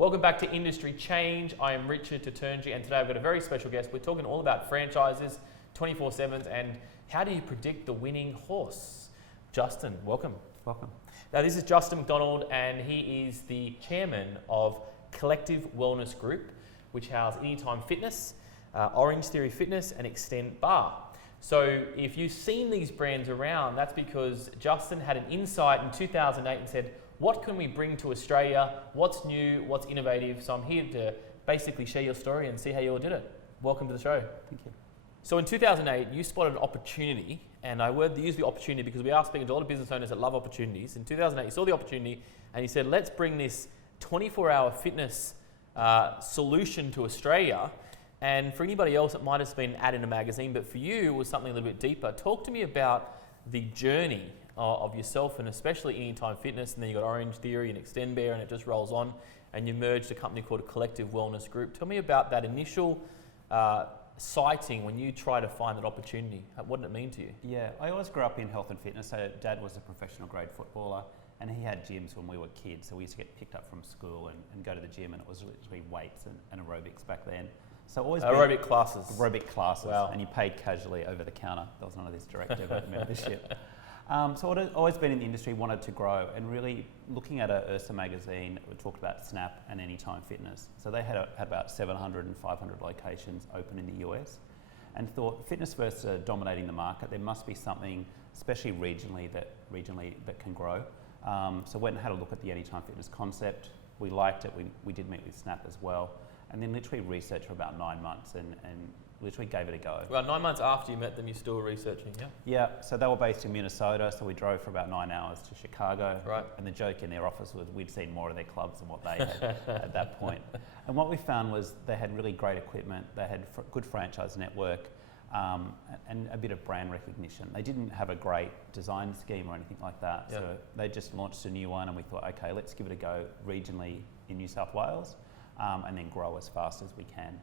Welcome back to Industry Change. I am Richard Tatunji, and today I've got a very special guest. We're talking all about franchises, 24/7s, and how do you predict the winning horse? Justin, welcome. Welcome. Now, this is Justin McDonnel, and he is the chairman of Collective Wellness Group, which houses Anytime Fitness, Orange Theory Fitness, and Xtend Barre. So if you've seen these brands around, that's because Justin had an insight in 2008 and said, what can we bring to Australia? What's new? What's innovative? So I'm here to basically share your story and see how you all did it. Welcome to the show. Thank you. So in 2008, you spotted an opportunity, and I use the opportunity because we are speaking to a lot of business owners that love opportunities. In 2008, you saw the opportunity and you said, let's bring this 24-hour fitness solution to Australia. And for anybody else, it might have been an ad in a magazine, but for you, it was something a little bit deeper. Talk to me about the journey of yourself, and especially Anytime Fitness, and then you got Orange Theory and Xtend Barre, and it just rolls on, and you merged a company called Collective Wellness Group. Tell me about that initial sighting when you try to find that opportunity. What did it mean to you? Yeah, I always grew up in health and fitness. So Dad was a professional grade footballer, and he had gyms when we were kids. So we used to get picked up from school and go to the gym, and it was literally weights and aerobics back then. So always aerobic classes. Aerobic classes, wow. And you paid casually over the counter. There was none of this direct debit membership. So I'd always been in the industry, wanted to grow, and really looking at a Ursa magazine, we talked about Snap and Anytime Fitness. So they had about 700 and 500 locations open in the US, and thought fitness first are dominating the market. There must be something, especially regionally that can grow. So went and had a look at the Anytime Fitness concept. We liked it. We did meet with Snap as well. And then literally researched for about 9 months and literally gave it a go. Well, 9 months after you met them, you're still researching, yeah? Yeah, so they were based in Minnesota, so we drove for about 9 hours to Chicago. Right. And the joke in their office was we'd seen more of their clubs than what they had at that point. And what we found was they had really great equipment, they had good franchise network, and a bit of brand recognition. They didn't have a great design scheme or anything like that, yep. So they just launched a new one, and we thought, okay, let's give it a go regionally in New South Wales. And then grow as fast as we can.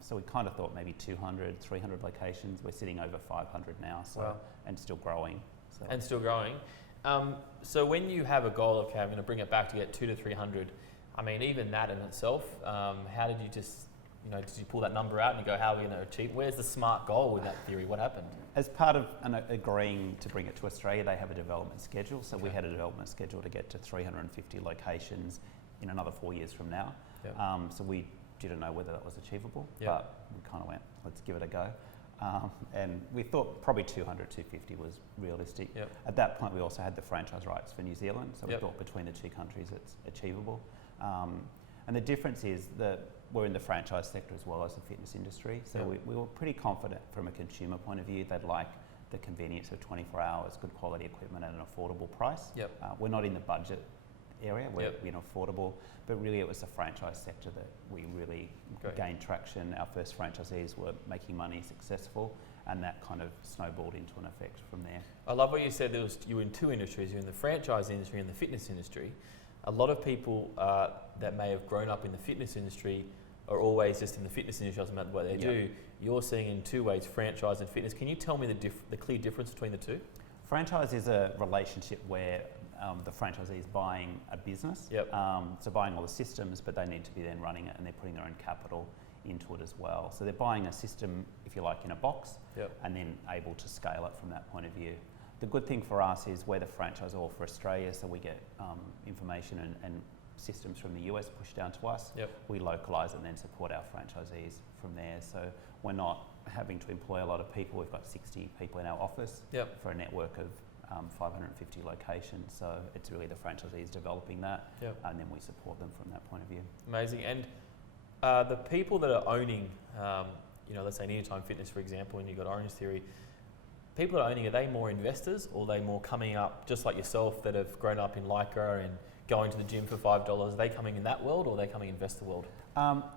So we kind of thought maybe 200, 300 locations. We're sitting over 500 now, so wow. And still growing. So. And still growing. So when you have a goal of, okay, I'm going to bring it back to get 200 to 300, I mean, even that in itself, how did you just, did you pull that number out and you go, how are we going to achieve? Where's the smart goal with that theory? What happened? As part of agreeing to bring it to Australia, they have a development schedule. So okay. We had a development schedule to get to 350 locations in another 4 years from now. Yep. So we didn't know whether that was achievable, yep. But we kind of went, let's give it a go. And we thought probably 200, 250 was realistic. Yep. At that point, we also had the franchise rights for New Zealand, so yep. we thought between the two countries it's achievable. And the difference is that we're in the franchise sector as well as the fitness industry, so yep. we were pretty confident from a consumer point of view they'd like the convenience of 24 hours, good quality equipment at an affordable price. Yep. We're not in the budget area where yep. affordable, but really it was the franchise sector that we really Great. Gained traction. Our first franchisees were making money, successful, and that kind of snowballed into an effect from there. I love what you said. You were in two industries. You're in the franchise industry and the fitness industry. A lot of people that may have grown up in the fitness industry are always just in the fitness industry, doesn't matter what they yep. do. You're seeing in two ways, franchise and fitness. Can you tell me the clear difference between the two? Franchise is a relationship where the franchisee is buying a business, yep. So buying all the systems, but they need to be then running it, and they're putting their own capital into it as well. So they're buying a system, if you like, in a box, yep. and then able to scale it from that point of view. The good thing for us is we're the franchisor for Australia, so we get information and systems from the US pushed down to us. Yep. We localise and then support our franchisees from there. So we're not having to employ a lot of people. We've got 60 people in our office yep. for a network of 550 locations, so it's really the franchisees developing that, yep. and then we support them from that point of view. Amazing. And the people that are owning, let's say Anytime Fitness, for example, and you've got Orange Theory, people that are owning, are they more investors, or are they more coming up, just like yourself, that have grown up in Lycra and going to the gym for $5? Are they coming in that world, or are they coming investor world?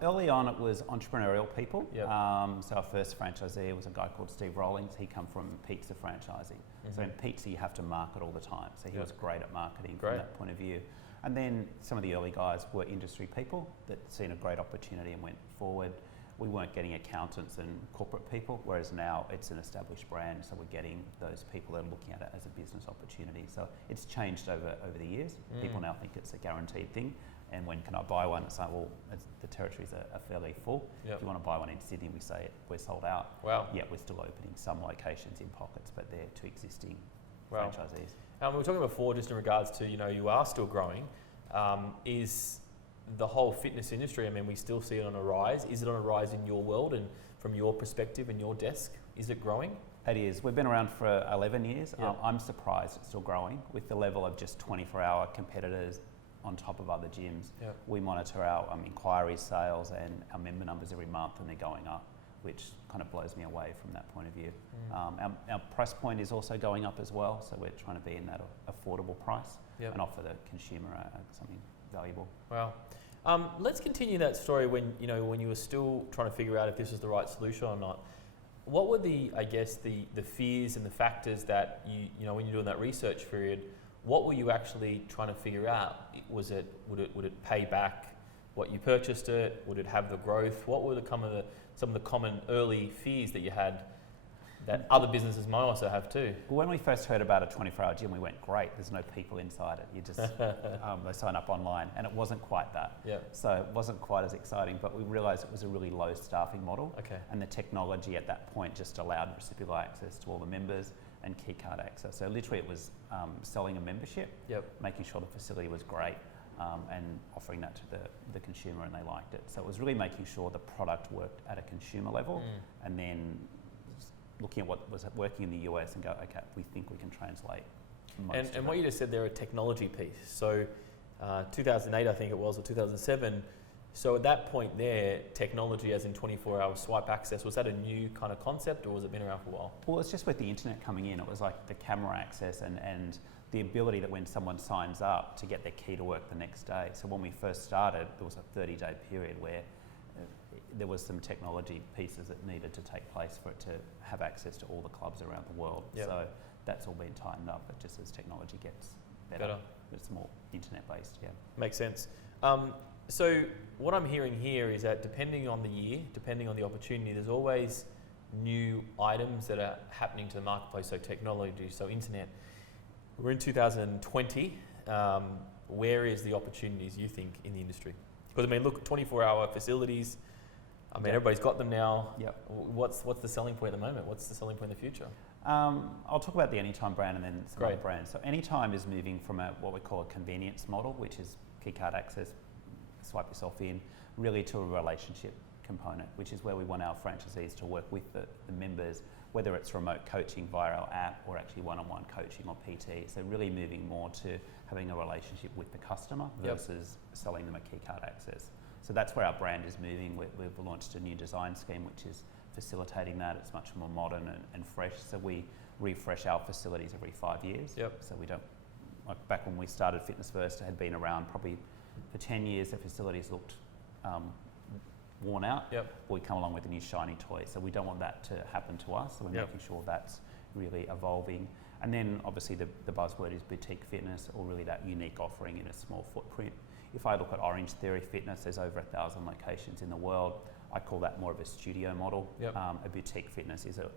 Early on, it was entrepreneurial people. Yep. So our first franchisee was a guy called Steve Rollings. He come from pizza franchising. Mm-hmm. So in pizza, you have to market all the time. So he yep. was great at marketing great. From that point of view. And then some of the early guys were industry people that seen a great opportunity and went forward. We weren't getting accountants and corporate people, whereas now it's an established brand, so we're getting those people that are looking at it as a business opportunity. So it's changed over the years. People now think it's a guaranteed thing, and when can I buy one? It's like, well, the territories are fairly full. Yep. If you want to buy one in Sydney, we say we're sold out. Wow. Yet we're still opening some locations in pockets, but they're to existing Wow. franchisees. We were talking before just in regards to, you are still growing. Is the whole fitness industry, we still see it on a rise. Is it on a rise in your world and from your perspective and your desk? Is it growing? It is. We've been around for 11 years. Yeah. I'm surprised it's still growing with the level of just 24-hour competitors on top of other gyms. Yeah. We monitor our inquiries, sales, and our member numbers every month, and they're going up, which kind of blows me away from that point of view. Our price point is also going up as well, so we're trying to be in that affordable price and offer the consumer something valuable. Wow. Let's continue that story when you were still trying to figure out if this was the right solution or not. What were the fears and the factors that when you're doing that research period, what were you actually trying to figure out? Would it pay back what you purchased it? Would it have the growth? What were some of the common early fears that you had that other businesses might also have too? When we first heard about a 24-hour gym, we went, great, there's no people inside it. You just, they sign up online. And it wasn't quite that. Yeah. So it wasn't quite as exciting, but we realised it was a really low staffing model. Okay. And the technology at that point just allowed reciprocal access to all the members and key card access. So literally it was selling a membership, making sure the facility was great, and offering that to the consumer, and they liked it. So it was really making sure the product worked at a consumer level, and then looking at what was working in the US and go, okay, we think we can translate most and what you just said there, a technology piece. So 2008, I think it was, or 2007. So at that point there, technology as in 24-hour swipe access, was that a new kind of concept, or was it been around for a while? Well, it's just with the internet coming in, it was like the camera access and the ability that when someone signs up to get their key to work the next day. So when we first started, there was a 30-day period where there was some technology pieces that needed to take place for it to have access to all the clubs around the world. So that's all been tightened up, but just as technology gets better. It's more internet-based, Makes sense. So what I'm hearing here is that depending on the year, depending on the opportunity, there's always new items that are happening to the marketplace, so technology, so internet. We're in 2020. Where is the opportunities you think in the industry? Because look, 24-hour facilities, everybody's got them now. What's the selling point at the moment? What's the selling point in the future? I'll talk about the Anytime brand and then some Great. other brands. So Anytime is moving from what we call a convenience model, which is key card access, swipe yourself in, really to a relationship component, which is where we want our franchisees to work with the members, whether it's remote coaching via our app or actually one-on-one coaching or PT. So really moving more to having a relationship with the customer versus selling them a key card access. So that's where our brand is moving. We've launched a new design scheme which is facilitating that. It's much more modern and fresh. So we refresh our facilities every 5 years. So we don't, like back when we started Fitness First, it had been around probably for 10 years, the facilities looked worn out. We come along with a new shiny toy. So we don't want that to happen to us. So we're making sure that's really evolving. And then obviously the buzzword is boutique fitness, or really that unique offering in a small footprint. If I look at Orange Theory Fitness, there's over 1,000 locations in the world. I call that more of a studio model. A boutique fitness is a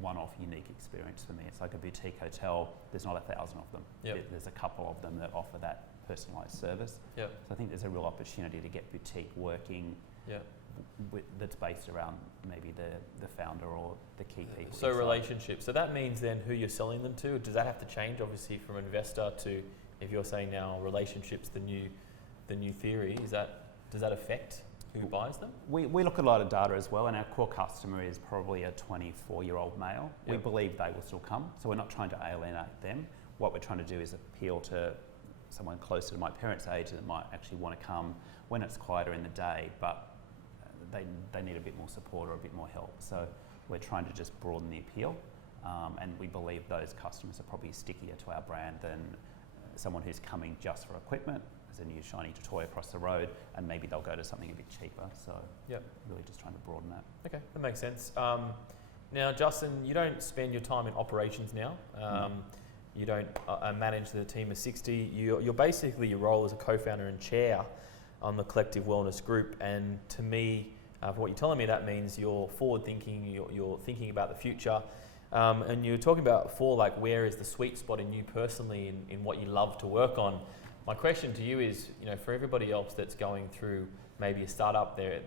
one-off unique experience for me. It's like a boutique hotel. There's not 1,000 of them. There's a couple of them that offer that personalised service. So I think there's a real opportunity to get boutique working that's based around maybe the founder or the key people. So relationships. So that means then who you're selling them to, does that have to change obviously from investor to, if you're saying now relationships, the new theory, does that affect who buys them? We look at a lot of data as well, and our core customer is probably a 24-year-old male. We believe they will still come, so we're not trying to alienate them. What we're trying to do is appeal to someone closer to my parents' age that might actually want to come when it's quieter in the day, but they need a bit more support or a bit more help. So we're trying to just broaden the appeal, and we believe those customers are probably stickier to our brand than someone who's coming just for equipment. There's a new shiny toy across the road, and maybe they'll go to something a bit cheaper. So really just trying to broaden that. Okay, that makes sense. Now, Justin, you don't spend your time in operations now. You don't manage the team of 60. You're basically, your role as a co-founder and chair on the Collective Wellness Group. And to me, from what you're telling me, that means you're forward-thinking, you're thinking about the future. And you're talking about before, like, where is the sweet spot in you personally in what you love to work on. My question to you is, for everybody else that's going through maybe a startup, they're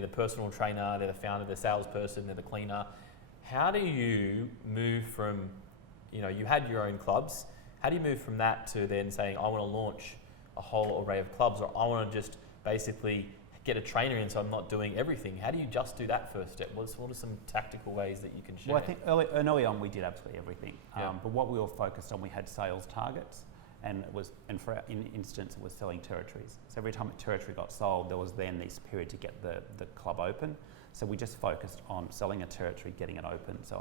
the personal trainer, they're the founder, they're the salesperson, they're the cleaner. How do you move from, you had your own clubs. How do you move from that to then saying, I want to launch a whole array of clubs, or I want to just basically get a trainer in so I'm not doing everything? How do you just do that first step? What are some tactical ways that you can share? Well, I think early on we did absolutely everything. Yeah. But what we were focused on, we had sales targets, and for our instance, it was selling territories. So every time a territory got sold, there was then this period to get the club open. So we just focused on selling a territory, getting it open. So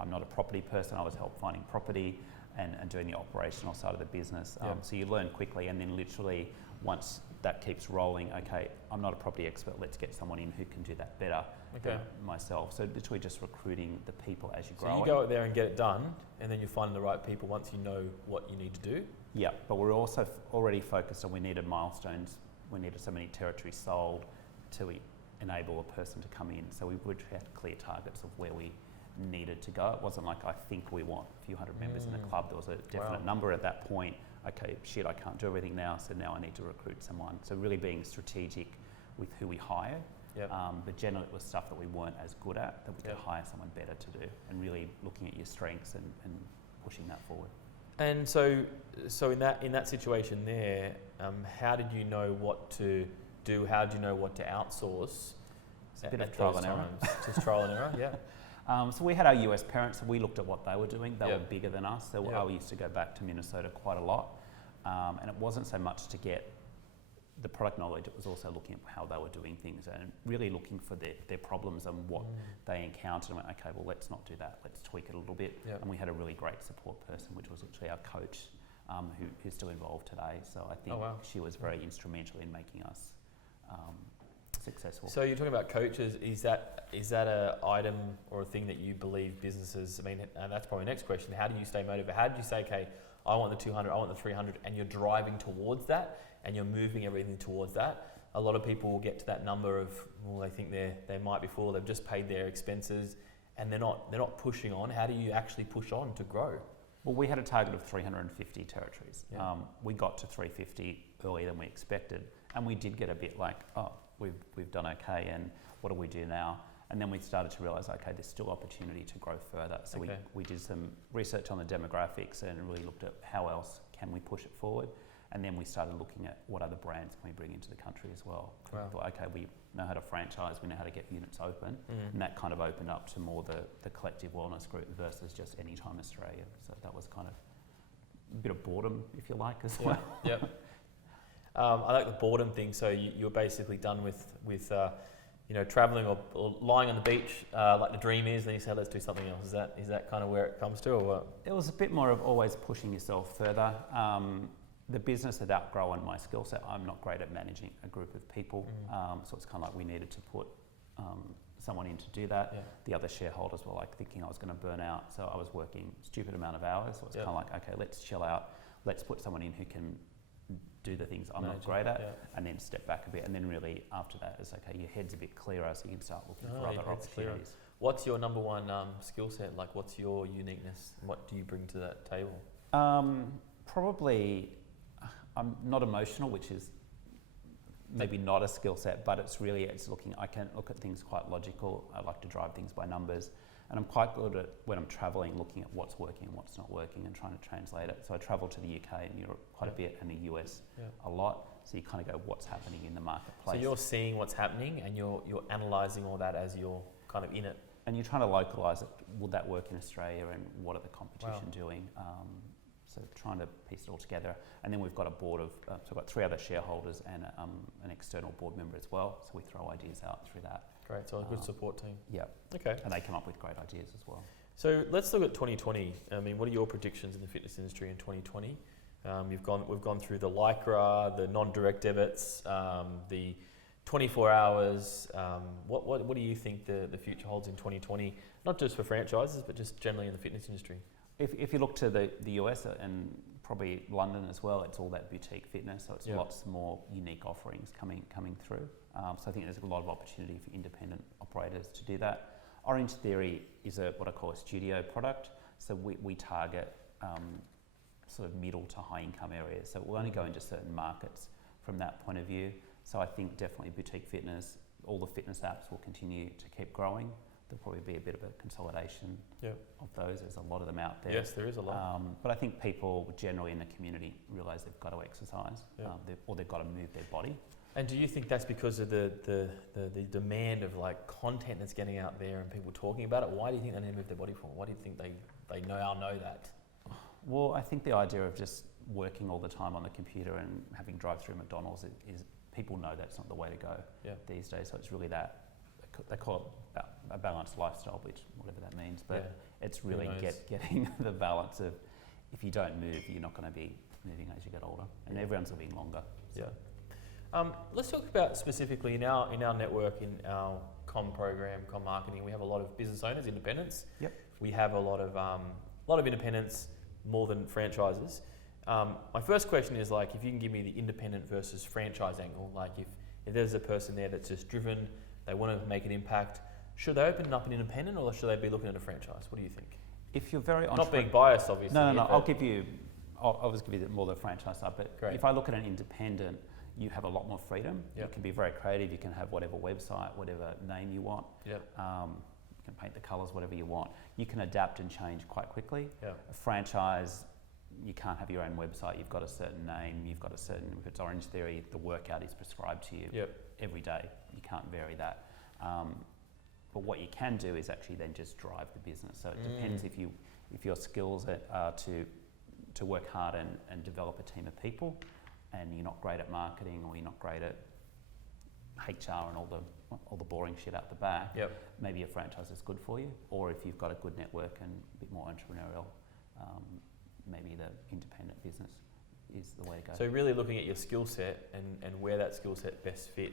I'm not a property person. I was help finding property and doing the operational side of the business. So you learn quickly, and then literally once that keeps rolling, okay, I'm not a property expert, let's get someone in who can do that better than myself. So literally just recruiting the people as you grow. So you go out there and get it done, and then you're finding the right people once you know what you need to do? Yeah, but we're also already focused on, we needed milestones, we needed so many territories sold to enable a person to come in. So we would have clear targets of where we needed to go. It wasn't like, I think we want a few hundred members in the club. There was a definite number at that point. Okay, shit, I can't do everything now, so now I need to recruit someone. So really being strategic with who we hire. But generally it was stuff that we weren't as good at, that we could hire someone better to do, and really looking at your strengths and pushing that forward. And so in that situation there, how did you know what to do? How did you know what to outsource? It's a bit of trial and error. Just trial and error, yeah. So we had our US parents, so we looked at what they were doing. They were bigger than us. So I used to go back to Minnesota quite a lot. And it wasn't so much to get the product knowledge, it was also looking at how they were doing things and really looking for their problems and what they encountered, and went, okay, well, let's not do that, let's tweak it a little bit. And we had a really great support person, which was literally our coach, who's still involved today. So I think she was very instrumental in making us successful. So you're talking about coaches. Is that a item or a thing that you believe businesses? I mean, and that's probably the next question. How do you stay motivated? How did you say, okay, I want the 200, I want the 300, and you're driving towards that, and you're moving everything towards that? A lot of people will get to that number of, well, they think they might be full. They've just paid their expenses, and they're not pushing on. How do you actually push on to grow? Well, we had a target of 350 territories. We got to 350 earlier than we expected, and we did get a bit like, oh, we've done okay, and what do we do now? And then we started to realise, okay, there's still opportunity to grow further. So we did some research on the demographics and really looked at how else can we push it forward. And then we started looking at what other brands can we bring into the country as well. We thought, okay, we know how to franchise, we know how to get units open, and that kind of opened up to more the collective wellness group versus just Anytime Australia. So that was kind of a bit of boredom, if you like, as well. I like the boredom thing. So you're basically done with traveling or lying on the beach like the dream is, then you say, let's do something else. Is that kind of where it comes to, or what? It was a bit more of always pushing yourself further. The business had outgrown my skill set. I'm not great at managing a group of people, so it's kind of like we needed to put someone in to do that. The other shareholders were like thinking I was going to burn out, so I was working a stupid amount of hours. So it's kind of like, okay, let's chill out. Let's put someone in who can do the things I'm not great at, and then step back a bit. And then really after that, it's okay, your head's a bit clearer, so you can start looking for other opportunities. What's your number one skill set? Like, what's your uniqueness? What do you bring to that table? Probably, I'm not emotional, which is maybe not a skill set, but it's looking, I can look at things quite logical. I like to drive things by numbers. And I'm quite good at, when I'm travelling, looking at what's working and what's not working and trying to translate it. So I travel to the UK and Europe quite a bit, and the US a lot. So you kind of go, what's happening in the marketplace? So you're seeing what's happening, and you're analysing all that as you're kind of in it. And you're trying to localise it. Would that work in Australia, and what are the competition doing? So trying to piece it all together. And then we've got a board of, so we've got 3 other shareholders and an external board member as well. So we throw ideas out through that. Great, so a good support team. Yeah. Okay. And they come up with great ideas as well. So let's look at 2020. I mean, what are your predictions in the fitness industry in 2020? We've gone through the Lycra, the non-direct debits, the 24 hours. What do you think the future holds in 2020? Not just for franchises, but just generally in the fitness industry. If you look to the US and probably London as well, it's all that boutique fitness, so it's lots more unique offerings coming through. So I think there's a lot of opportunity for independent operators to do that. Orange Theory is what I call a studio product. So we target sort of middle to high income areas. So we'll only go into certain markets from that point of view. So I think definitely boutique fitness, all the fitness apps will continue to keep growing. There'll probably be a bit of a consolidation of those. There's a lot of them out there. Yes, there is a lot. But I think people generally in the community realise they've got to exercise or they've got to move their body. And do you think that's because of the demand of like content that's getting out there and people talking about it? Why do you think they need to move their body for? Why do you think they know that? Well, I think the idea of just working all the time on the computer and having drive-through McDonald's is people know that's not the way to go these days. So it's really that, they call it a balanced lifestyle, which whatever that means, but it's really getting the balance of, if you don't move, you're not going to be moving as you get older, and everyone's living longer. So. Let's talk about specifically in our network, in our comm program, comm marketing. We have a lot of business owners, independents. Yep. We have a lot of independents, more than franchises. My first question is like, if you can give me the independent versus franchise angle, like if there's a person there that's just driven, they want to make an impact, should they open up an independent or should they be looking at a franchise? What do you think? If you're very not being biased, obviously. No. I'll always give you more the franchise side. But if I look at an independent, you have a lot more freedom. You can be very creative. You can have whatever website, whatever name you want. You can paint the colours, whatever you want. You can adapt and change quite quickly. A franchise, you can't have your own website. You've got a certain name. You've got a certain, if it's Orange Theory, the workout is prescribed to you every day. You can't vary that. But what you can do is actually then just drive the business. So it depends if your skills are to work hard and develop a team of people, and you're not great at marketing or you're not great at HR and all the boring shit out the back, maybe a franchise is good for you. Or if you've got a good network and a bit more entrepreneurial, maybe the independent business is the way to go. So really looking at your skill set and where that skill set best fit.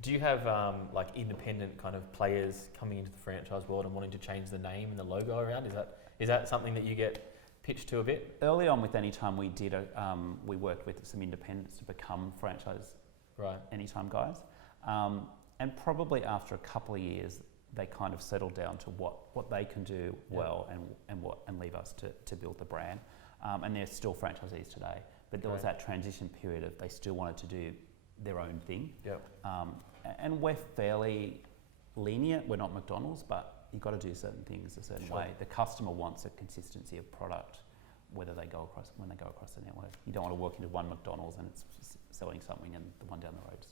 Do you have like independent kind of players coming into the franchise world and wanting to change the name and the logo around? Is that something that you get pitched to a bit? Early on with Anytime, we we worked with some independents to become franchise Anytime guys. And probably after a couple of years, they kind of settled down to what they can do well and leave us to build the brand. And they're still franchisees today. But there was that transition period of they still wanted to do their own thing. And we're fairly lenient. We're not McDonald's, but you've got to do certain things a certain way. The customer wants a consistency of product, when they go across the network. You don't want to walk into one McDonald's and it's selling something, and the one down the road's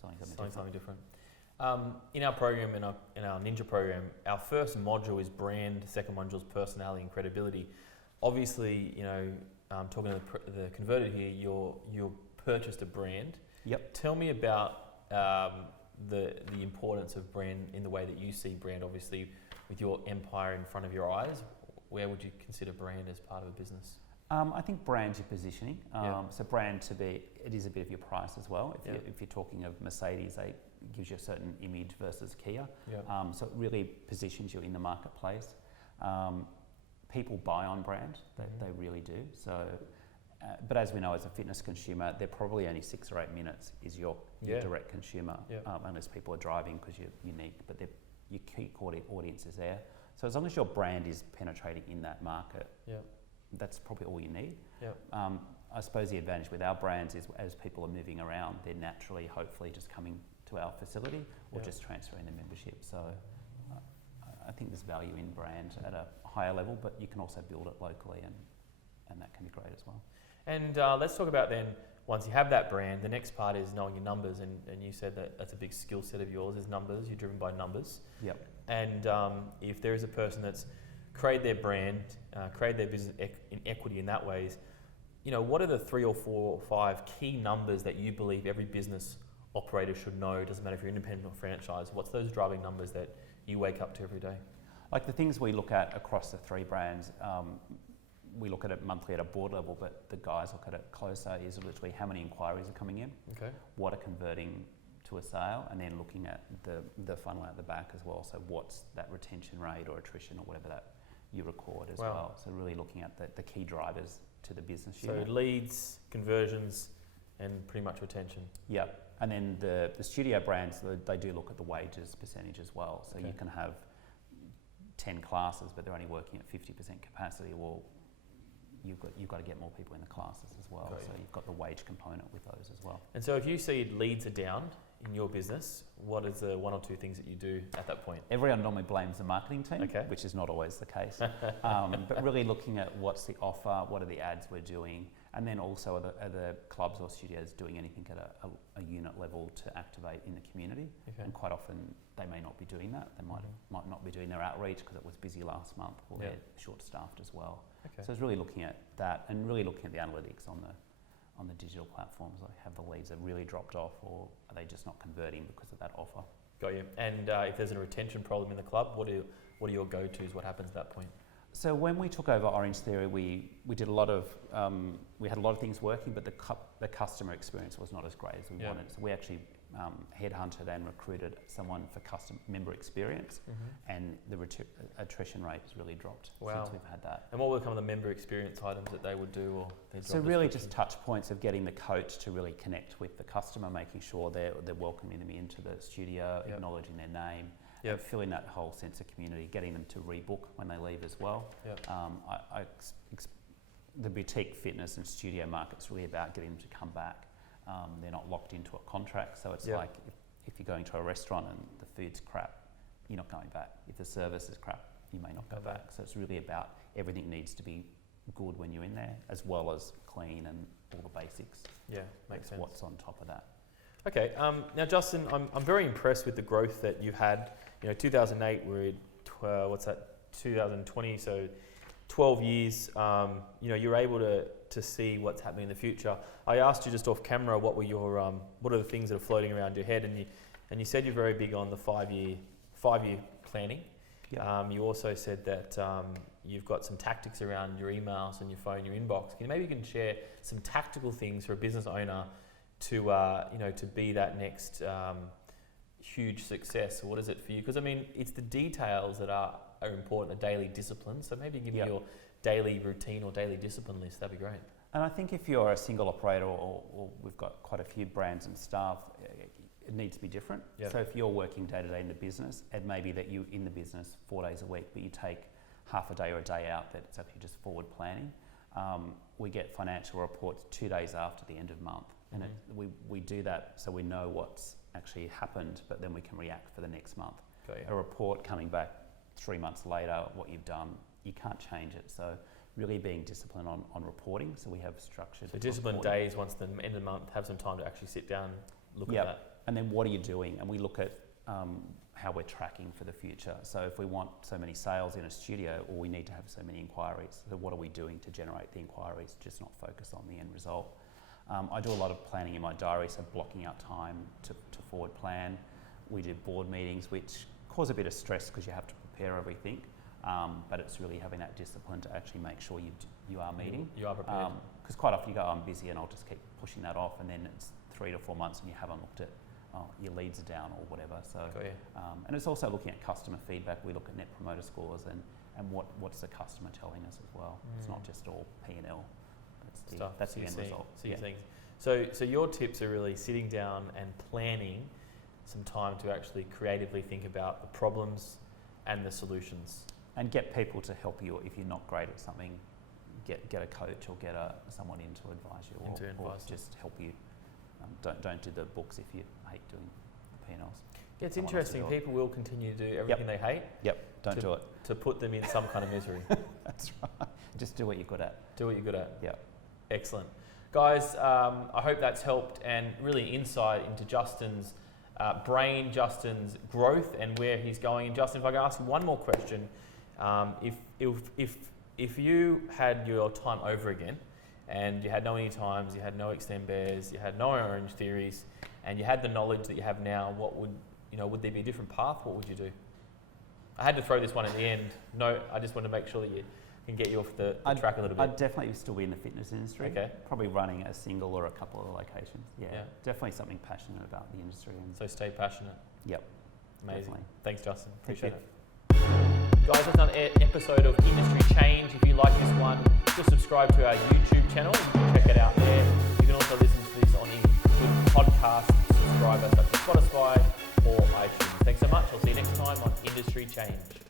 selling something different. In our program, in our Ninja program, our first module is brand. Second module is personality and credibility. Obviously, talking to the converted here, you purchased a brand. Tell me about the importance of brand in the way that you see brand. Obviously, with your empire in front of your eyes, where would you consider brand as part of a business? I think brand's your positioning. So brand it is a bit of your price as well. If you're talking of Mercedes, it gives you a certain image versus Kia. So it really positions you in the marketplace. People buy on brand, they really do. So, but as we know, as a fitness consumer, they're probably only 6 or 8 minutes is your direct consumer, unless people are driving because you're unique, but your key audience is there. So as long as your brand is penetrating in that market, that's probably all you need. I suppose the advantage with our brands is as people are moving around, they're naturally, hopefully, just coming to our facility or just transferring their membership. So I think there's value in brand at a higher level, but you can also build it locally, and that can be great as well. And let's talk about then, once you have that brand, the next part is knowing your numbers, and you said that's a big skill set of yours, is numbers. You're driven by numbers. And if there is a person that's created their brand, created their business in equity in that ways, what are the 3 or 4 or 5 key numbers that you believe every business operator should know? It doesn't matter if you're independent or franchise. What's those driving numbers that you wake up to every day? Like the things we look at across the 3 brands, we look at it monthly at a board level, but the guys look at it closer, is literally how many inquiries are coming in, what are converting to a sale, and then looking at the funnel at the back as well. So what's that retention rate or attrition or whatever that you record as well. So really looking at the key drivers to the business unit. So leads, conversions, and pretty much retention. And then the studio brands, they do look at the wages percentage as well. So you can have 10 classes, but they're only working at 50% capacity. Well, you've got to get more people in the classes as well. Got So you. you've got the wage component with those as well. And so if you see leads are down in your business, what is the one or two things that you do at that point? Everyone normally blames the marketing team, Okay. which is not always the case. But really looking at what's the offer, what are the ads we're doing, and then also are the clubs or studios doing anything at a unit level to activate in the community. Okay. And quite often they may not be doing that. They might not be doing their outreach because it was busy last month, or Yeah. they're short-staffed as well. Okay. So it's really looking at that and really looking at the analytics on the digital platforms. Like, have the leads have really dropped off, or are they just not converting because of that offer? Got you. And if there's a retention problem in the club, what are your go-tos? What happens at that point? So when we took over Orange Theory, we did a lot of we had a lot of things working, but the customer experience was not as great as we Yeah. wanted. So we actually headhunted and recruited someone for custom member experience, and the attrition rate has really dropped Wow. since we've had that. And what were some of the member experience items that they would do, or their So job really description? just touch points of getting the coach to really connect with the customer, making sure they're welcoming them into the studio, Yep. acknowledging their name, Yep. and filling that whole sense of community, getting them to rebook when they leave as well. Yep. The boutique fitness and studio market's really about getting them to come back. They're not locked into a contract, so it's Yep. like if you're going to a restaurant and the food's crap, you're not going back. If the service is crap, you may not go Go back. back. So it's really about everything needs to be good when you're in there, as well as clean and all the basics. Yeah, makes That's sense. what's on top of that. Okay, now Justin, I'm very impressed with the growth that you had. 2008, we're at 2020, so 12 years. You're able to see what's happening in the future. I asked you just off camera what are the things that are floating around your head, and you said you're very big on the 5-year planning. Yeah. You also said that you've got some tactics around your emails and your phone, your inbox. Maybe you can share some tactical things for a business owner to be that next huge success. What is it for you? Because it's the details that are important, a daily discipline. So maybe give me your daily routine or daily discipline list. That'd be great. And I think if you're a single operator, or we've got quite a few brands and staff, it needs to be different. Yep. So if you're working day to day in the business, it may be that you're in the business 4 days a week, but you take half a day or a day out that it's actually just forward planning. We get financial reports 2 days after the end of month. And we do that so we know what's actually happened, but then we can react for the next month. Got you. A report coming back 3 months later, what you've done, you can't change it. So really being disciplined on reporting. So we have structured. So disciplined reporting. days, once the end of the month, have some time to actually sit down, look Yep. at that. And then what are you doing? And we look at how we're tracking for the future. So if we want so many sales in a studio, or we need to have so many inquiries, so what are we doing to generate the inquiries, just not focus on the end result? I do a lot of planning in my diary, so blocking out time to forward plan. We do board meetings, which cause a bit of stress because you have to prepare everything, but it's really having that discipline to actually make sure you are meeting. You are prepared. Because quite often you go, I'm busy, and I'll just keep pushing that off, and then it's 3 to 4 months and you haven't looked at your leads are down or whatever. So, Got you. and it's also looking at customer feedback. We look at net promoter scores and what's the customer telling us as well. It's not just all P&L. That's the end result. So your tips are really sitting down and planning some time to actually creatively think about the problems and the solutions. And get people to help you if you're not great at something. Get a coach or get someone in to advise you, or just help you. Don't do the books if you hate doing the P&Ls. It's interesting. People will continue to do everything they hate. Yep. Don't do it. To put them in some kind of misery. That's right. Just do what you're good at. Do what you're good at. Yeah. Excellent. Guys, I hope that's helped and really insight into Justin's brain, Justin's growth and where he's going. And Justin, if I could ask you one more question. If you had your time over again and you had no Anytimes, you had no Xtend Barres, you had no Orange Theories, and you had the knowledge that you have now, would there be a different path? What would you do? I had to throw this one at the end. No, I just want to make sure that you can get you off the track a little bit. I'd definitely still be in the fitness industry. Okay. Probably running a single or a couple of locations. Yeah. Definitely something passionate about the industry. So stay passionate. Yep. Amazing. Definitely. Thanks, Justin. Appreciate Thank it. Guys, that's another episode of Industry Change. If you like this one, just subscribe to our YouTube channel. You can check it out there. You can also listen to this on any good podcast subscriber such as Spotify or iTunes. Thanks so much. I'll see you next time on Industry Change.